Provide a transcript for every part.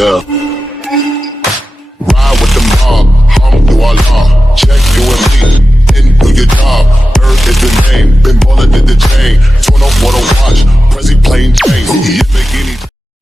Yeah. Ride with the mob, hum do Allah. Check you and me, do your job. Earth is the name, been baller did the chain. Turn up what watch, Prezi plain.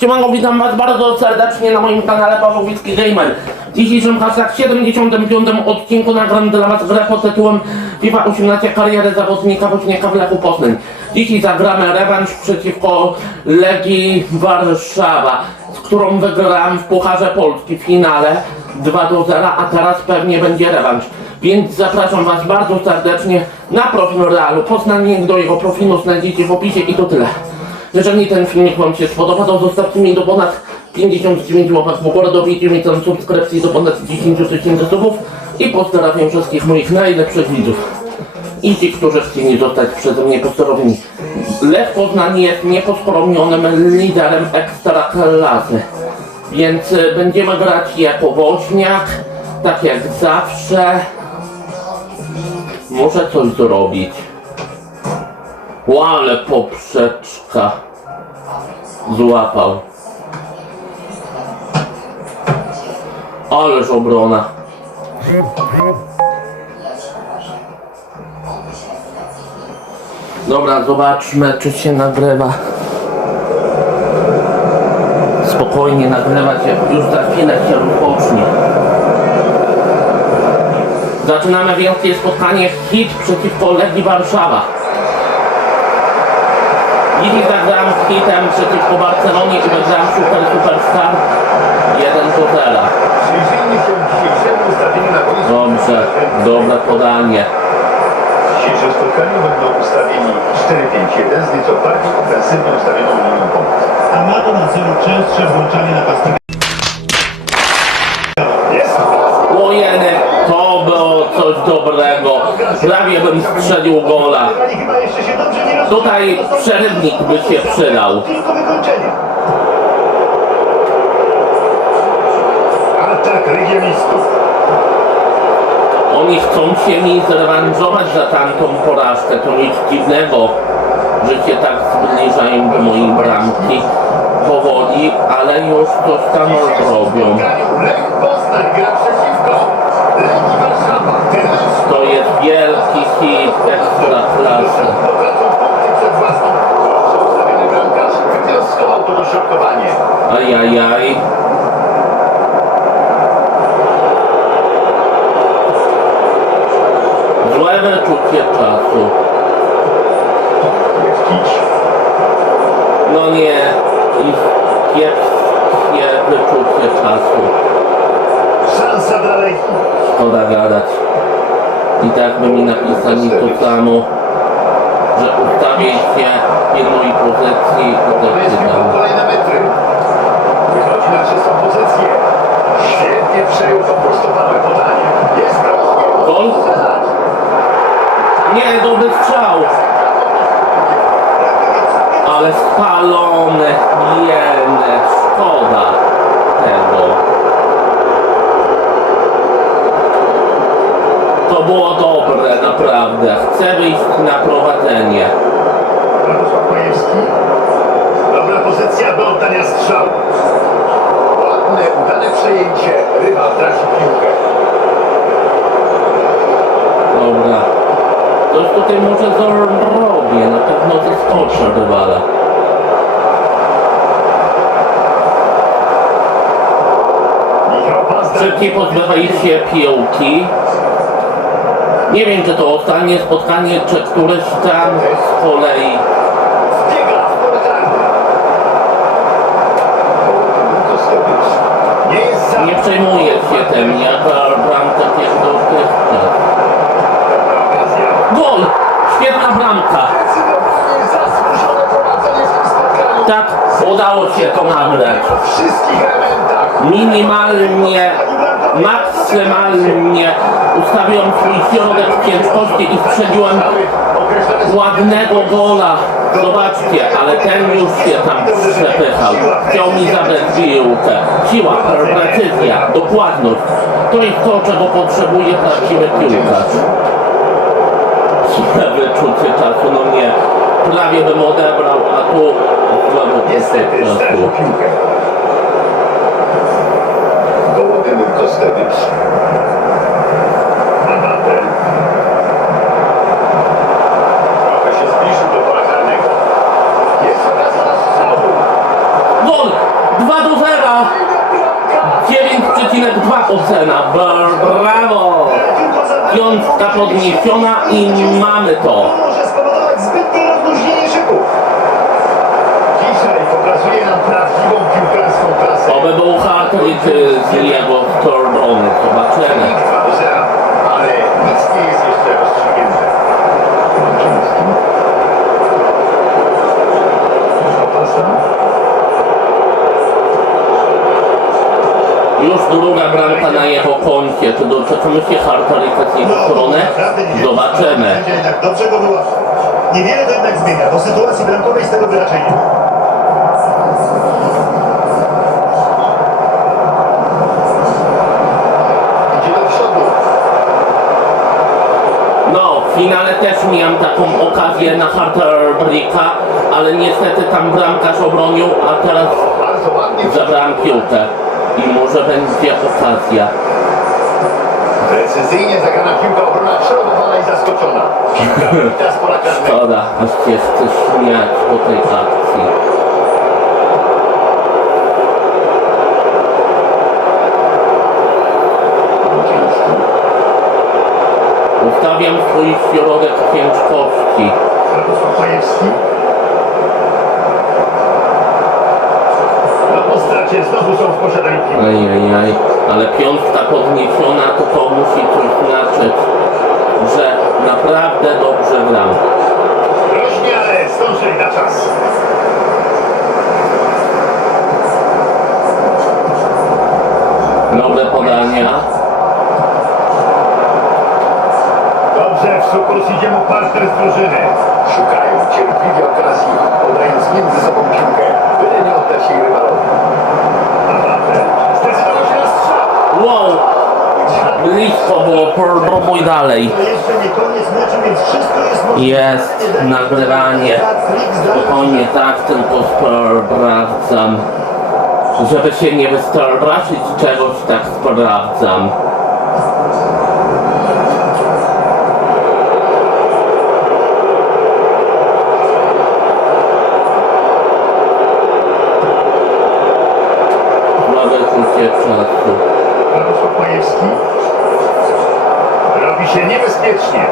Siemanko, witam was bardzo serdecznie na moim kanale Pawłowicki Gamer. W dzisiejszym hashtag 75 odcinku nagram dla was grę pod tytułem FIFA 18 kariery zawodnika Woźniaka w Lechu Poznań. Dzisiaj zagramy rewanż przeciwko Legii Warszawa, z którą wygrałem w Pucharze Polski w finale 2 do 0, a teraz pewnie będzie rewanż. Więc zapraszam was bardzo serdecznie na profil Realu Poznań. Link do jego profilu znajdziecie w opisie i to tyle. Jeżeli ten filmik Wam się spodoba, to zostawcie mi do ponad 59 łapek w górę, dobijcie mi tam subskrypcji do ponad 10 tysięcy subów i pozdrawiam wszystkich moich najlepszych widzów. I ci, którzy chcieli zostać przeze mnie pozdrowieni. Lech Poznań jest nieposkromionym liderem ekstraklasy. Więc y, będziemy grać jako woźniak, tak jak zawsze. Muszę coś zrobić. Ło, ale poprzeczka złapał. Ależ obrona. Dobra, zobaczmy, czy się nagrywa. Spokojnie nagrywa się, już za chwilę się rozpocznie. Zaczynamy wielkie spotkanie hit przeciwko Legii Warszawa. Dzisiaj zagrałem z hitem przeciwko Barcelonie i wygrałem super superstar 1 do 0. Przyjrzyjmy się dzisiejszemu ustawieniu na boisku. Dobrze, dobre podanie. Spotkaniu będą ustawieni 4-5-1 z nieco bardziej ofensywnie ustawioną linią pomoc. a ma to na celu częstsze włączanie napastnika. Jest! Łojeny, to było coś dobrego. Prawie bym strzelił gola. Tutaj przerywnik by się przydał. Tylko wykończenie. Atak regionistów. Oni chcą się mi zrewanżować za tamtą porażkę. To nic dziwnego, że się tak zbliżają do mojej bramki powoli, ale już coś tam robią. To jest wielki hit ekstra klasy. potracą punkty przed własną. Dobrze ustawiony bramkarz wywnioskował to dośrodkowanie. Ajajaj. Złe wyczucie czasu. No nie. I kiepskie wyczucie czasu. Szansa dla Legii. Szkoda gadać. I tak by mi napisali to samo, że ustawię się w jednej pozycji i tak Jest się piłką tam. kolejne metry. Wychodzi na czystą pozycję. Świetnie przejął to prostopadłe podanie. Jest groźnie. Gol? Nie, dobry strzał. Ale spalony. Jene, szkoda tego. To było dobre, naprawdę. Chcę wyjść na prowadzenie. Radosław Majewski. Dobra pozycja do oddania strzału. Ładne, udane przejęcie. Rywal traci piłkę. Dobra. Coś tutaj może zrobię. Na pewno zaskoczę rywala. Szybciej pozbywaj się piłki. Nie wiem, czy to ostatnie spotkanie, czy któreś tam z kolei. Nie przejmuję się tym, ja tak jak dotychczas. Okazja. Gol! Świetna bramka! Tak, udało się to elementach. Minimalnie, maksymalnie ustawiłem swój środek ciężkości i strzeliłem ładnego gola. Zobaczcie, ale ten już się tam przepychał. Chciał mi zabrać piłkę. Siła, precyzja, dokładność. To jest to, czego potrzebuje prawdziwy piłkarz. Złe wyczucie czasu, no nie. Prawie bym odebrał, a tu wyczucie Niestety, stracił piłkę. 9,2 Brawo! Piątka podniesiona i mamy to. To może spowodować zbytnie rozluźnienie szyków. Dzisiaj pokazuje nam prawdziwą piłkarską klasę. Oby był hat-trick z jego obrony. Zobaczymy. Nikt 2 do 0, ale nic nie jest jeszcze rozstrzygnięte. Pasa. Już druga bramka na jego koncie. Czy doczekamy się hat-tricka z jego strony? naprawdę nie wiem. Zobaczymy. Dobrze go wyłapał. Niewiele to jednak zmienia, bo sytuacji bramkowej z tego przodu. No, w finale też miałem taką okazję na Harterbricka, ale niestety tam bramkarz obronił, a teraz zabrałem piłkę. I może będzie okazja. Precyzyjnie zagrana piłka obrona przerobowana i zaskoczona. Piłka wita z pola karnego. Szkoda, aż się chce śmiać po tej akcji. Ustawiam swój środek ciężkości. Radosław Majewski. Po stracie znowu są w posiadaniu piłki. Ajajaj, ale piątka podniesiona to to musi coś znaczyć, że naprawdę dobrze gram. Groźnie, ale zdążyli na czas. Nowe podania. Dobrze, w sukurs idzie mu partner z drużyny. Szukają cierpliwie okazji, podając między sobą piłkę, byle nie oddać rywalowi. Wow! Blisko było, próbuj dalej. Jeszcze nie koniec meczu, więc wszystko jest możliwe. Jest nagrywanie. Spokojnie, tak tylko sprawdzam. Żeby się nie wystraszyć czegoś, tak sprawdzam. Mamy ucie czasu. Radosław Majewski. Robi się niebezpiecznie.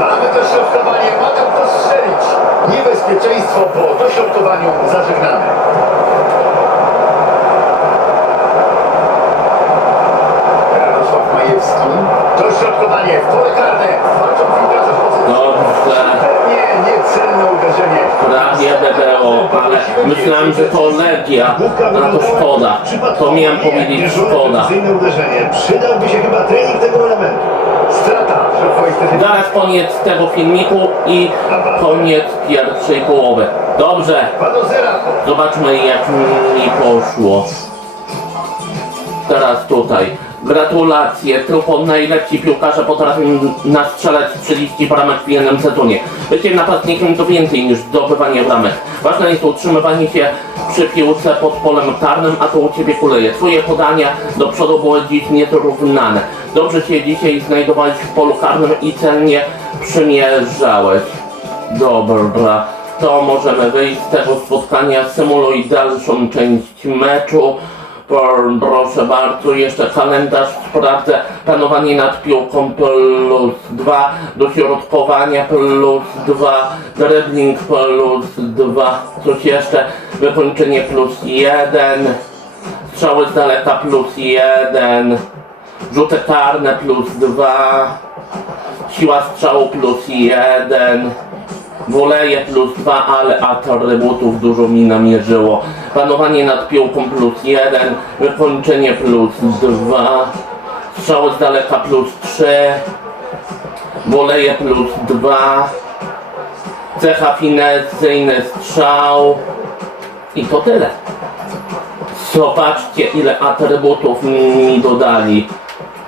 Mamy dośrodkowanie, tam to strzelić. Niebezpieczeństwo po dośrodkowaniu zażegnane. Radosław Majewski. Dośrodkowanie w pole karne. Walczą piłkarze w pozycji. Dobrze. Nie, niecelne uderzenie. Prawie BBO, ale myślałem, że to Legia, a to szkoda. To miałem powiedzieć szkoda. Przydałby się chyba trening tego elementu. Strata. Zaraz koniec tego filmiku i koniec pierwszej połowy. Dobrze, 2 do 0. zobaczmy jak mi poszło. Teraz tutaj. Gratulacje, tylko najlepsi piłkarze potrafią nastrzelać 30 bramek w jednym sezonie. Bycie napastnikiem to więcej niż zdobywanie bramek. Ważne jest utrzymywanie się przy piłce pod polem karnym, a to u Ciebie kuleje. Twoje podania do przodu były dziś niedorównane. Dobrze się dzisiaj znajdowałeś w polu karnym i celnie przymierzałeś. Dobra, to możemy wyjść z tego spotkania, symuluj dalszą część meczu. Proszę bardzo, jeszcze kalendarz sprawdzę. Panowanie nad piłką plus 2, dośrodkowania plus 2, dribbling plus 2, coś jeszcze, wykończenie plus 1, strzały z daleka plus 1, rzuty karne plus 2, siła strzału plus 1, Woleje plus 2, ale atrybutów dużo mi namierzyło. Panowanie nad piłką plus 1, wykończenie plus 2, strzały z daleka plus 3, woleje plus 2, cecha finezyjny strzał i to tyle. Zobaczcie ile atrybutów mi dodali.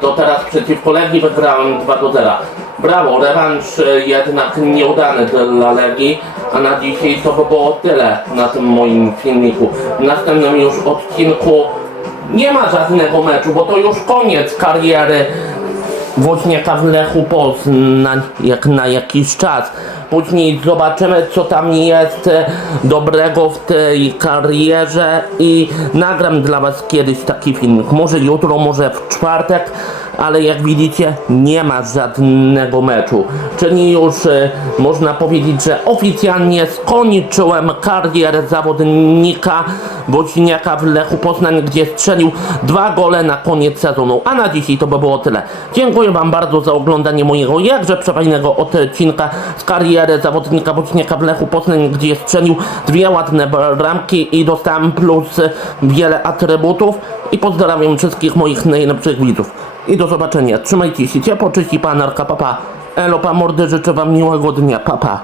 To teraz przeciwko Legii wygrałem 2 do 0. Brawo, rewanż jednak nieudany dla Legii, a na dzisiaj to by było tyle na tym moim filmiku. W następnym już odcinku nie ma żadnego meczu, bo to już koniec kariery Woźniaka w Lechu Poznań jak na jakiś czas. później zobaczymy, co tam jest dobrego w tej karierze i nagram dla Was kiedyś taki filmik. Może jutro, może w czwartek, ale jak widzicie, nie ma żadnego meczu. Czyli już e, można powiedzieć, że oficjalnie skończyłem karierę zawodnika Woźniaka w Lechu Poznań, gdzie strzelił dwa gole na koniec sezonu. A na dzisiaj to by było tyle. Dziękuję Wam bardzo za oglądanie mojego jakże przefajnego odcinka z kariery zawodnika Woźniaka w Lechu Poznań, gdzie strzelił dwie ładne bramki i dostałem plus wiele atrybutów. I pozdrawiam wszystkich moich najlepszych widzów. I do zobaczenia. Trzymajcie się ciepło, czyści pan Arka, papa. Elo, pa mordy, życzę wam miłego dnia, papa.